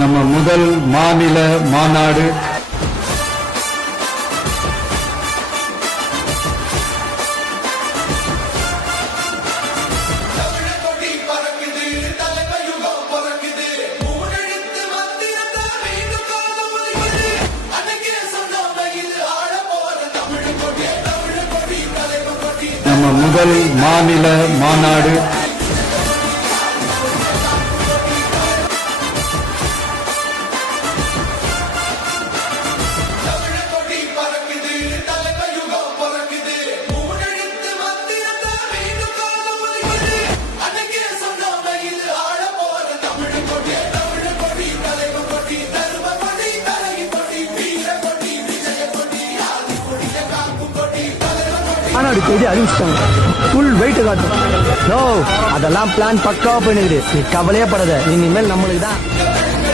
நம்ம முதல் மாநில மாநாடு நம்ம முதல் மாநில மாநாடு மாநாடு தேதி அறிவிச்சிட்டாங்க. ஃபுல் வெயிட் காட்டும். அதெல்லாம் பிளான் பக்காவா போயினுக்குது. நீ கவலையே படாத. இனிமேல் நம்மளுக்கு தான்